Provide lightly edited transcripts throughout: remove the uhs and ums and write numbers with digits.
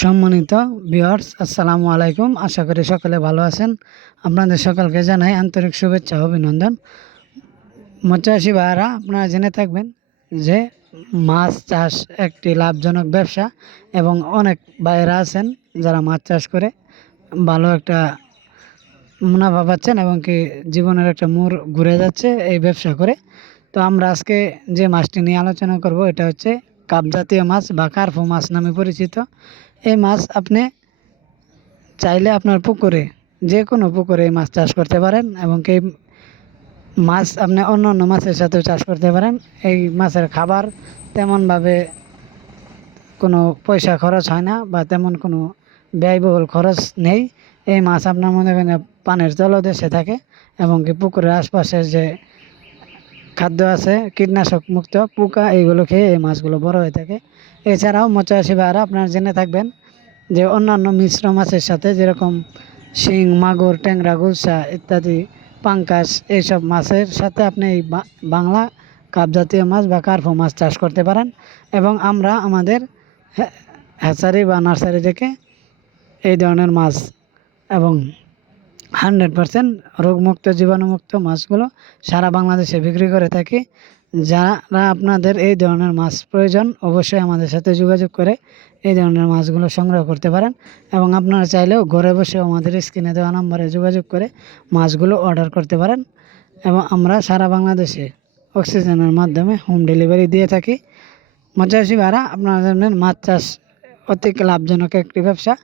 সম্মানিত ভিউয়ার্স, আসসালামু আলাইকুম। আশা করি সকলে ভালো আছেন। আপনাদের সকলকে জানাই আন্তরিক শুভেচ্ছা ও অভিনন্দন। মৎস্যচাষী ভাইয়েরা, আপনারা জেনে থাকবেন যে মাছ চাষ একটি লাভজনক ব্যবসা এবং অনেক ভাইয়েরা আছেন যারা মাছ চাষ করে ভালো একটা মুনাফা পাচ্ছেন এবং কি জীবনের একটা মোড় ঘুরে যাচ্ছে এই ব্যবসা করে। তো আমরা আজকে যে মাছটি নিয়ে আলোচনা করব এটা হচ্ছে কাপ জাতীয় মাছ বা কার্পো মাছ নামে পরিচিত। এই মাছ আপনি চাইলে আপনার পুকুরে, যে কোনো পুকুরে এই মাছ চাষ করতে পারেন এবং এই মাছ আপনি অন্য অন্য মাছের সাথেও চাষ করতে পারেন। এই মাছের খাবার তেমনভাবে কোনো পয়সা খরচ হয় না বা তেমন কোনো ব্যয়বহুল খরচ নেই। এই মাছ আপনার মনে করেন পানির তলদেশে থাকে এবং কি পুকুরের আশপাশের যে খাদ্য আছে কীটনাশক মুক্ত পোকা, এইগুলো খেয়ে এই মাছগুলো বড় হয়ে থাকে। এছাড়াও মৎস্যচাষী ভাইরা আপনারা জেনে থাকবেন যে অন্যান্য মিশ্র মাছের সাথে যেরকম শিং, মাগুর, ট্যাংরা, গুলশা ইত্যাদি, পাঙ্কাশ, এইসব মাছের সাথে আপনি এই বাংলা কাপ জাতীয় মাছ বা কার্পো মাছ চাষ করতে পারেন। এবং আমরা আমাদের হ্যাচারি বা নার্সারি থেকে এই ধরনের মাছ এবং 100% রোগমুক্ত, জীবাণুমুক্ত মাছগুলো সারা বাংলাদেশে বিক্রি করে থাকি। যারা আপনাদের এই ধরনের মাছ প্রয়োজন, অবশ্যই আমাদের সাথে যোগাযোগ করে এই ধরনের মাছগুলো সংগ্রহ করতে পারেন এবং আপনারা চাইলেও ঘরে বসে আমাদের স্ক্রিনে দেওয়া নম্বরে যোগাযোগ করে মাছগুলো অর্ডার করতে পারেন। এবং আমরা সারা বাংলাদেশে অক্সিজেনের মাধ্যমে হোম ডেলিভারি দিয়ে থাকি। মৎস্যচাষী ভাইরা, আপনারা জানেন মাছ চাষ অতি লাভজনক একটি ব্যবসা।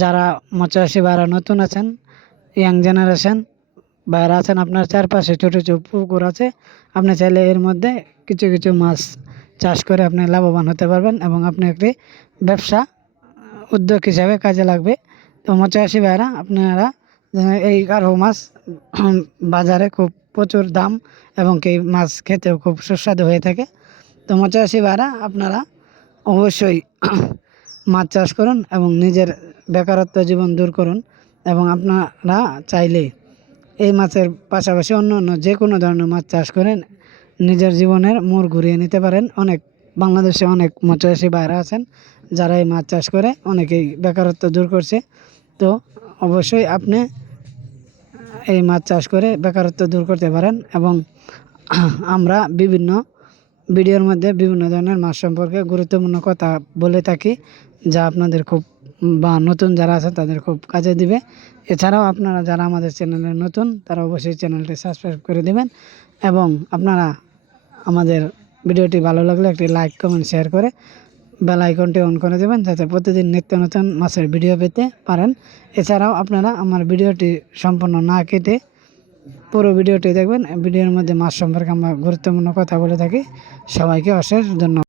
যারা মৎস্যচাষী ভাইরা নতুন আছেন, ইয়াং জেনারেশন ভাইরা আছেন, আপনার চারপাশে ছোটো ছোটো পুকুর আছে, আপনি চাইলে এর মধ্যে কিছু কিছু মাছ চাষ করে আপনি লাভবান হতে পারবেন এবং আপনি একটি ব্যবসা উদ্যোগ হিসাবে কাজে লাগবে। তো মৎস্যচাষী ভাইরা, আপনারা এই কার্পো মাছ বাজারে খুব প্রচুর দাম এবং এই মাছ খেতেও খুব সুস্বাদু হয়ে থাকে। তো মৎস্যচাষী ভাইরা, আপনারা অবশ্যই মাছ চাষ করুন এবং নিজের বেকারত্ব জীবন দূর করুন। এবং আপনারা চাইলে এই মাছের পাশাপাশি অন্য অন্য যে কোনো ধরনের মাছ চাষ করেন নিজের জীবনের মোড় ঘুরিয়ে নিতে পারেন। বাংলাদেশে অনেক মৎস্যচাষী ভাইরা আছেন যারা এই মাছ চাষ করে অনেকেই বেকারত্ব দূর করছে। তো অবশ্যই আপনি এই মাছ চাষ করে বেকারত্ব দূর করতে পারেন। এবং আমরা বিভিন্ন ভিডিওর মধ্যে বিভিন্ন ধরনের মাছ সম্পর্কে গুরুত্বপূর্ণ কথা বলে থাকি, যা আপনাদের খুব বা নতুন যারা আছে তাদের খুব কাজে দিবে। এছাড়াও আপনারা যারা আমাদের চ্যানেলে নতুন, তারা অবশ্যই চ্যানেলটি সাবস্ক্রাইব করে দেবেন এবং আপনারা আমাদের ভিডিওটি ভালো লাগলে একটি লাইক, কমেন্ট, শেয়ার করে বেল আইকনটি অন করে দেবেন, যাতে প্রতিদিন নিত্য নতুন মাছের ভিডিও পেতে পারেন। এছাড়াও আপনারা আমার ভিডিওটি সম্পূর্ণ না কেটে পুরো ভিডিওটি দেখবেন। ভিডিওর মধ্যে মাছ সম্পর্কে আমরা গুরুত্বপূর্ণ কথা বলে থাকি। সবাইকে অশেষ ধন্যবাদ।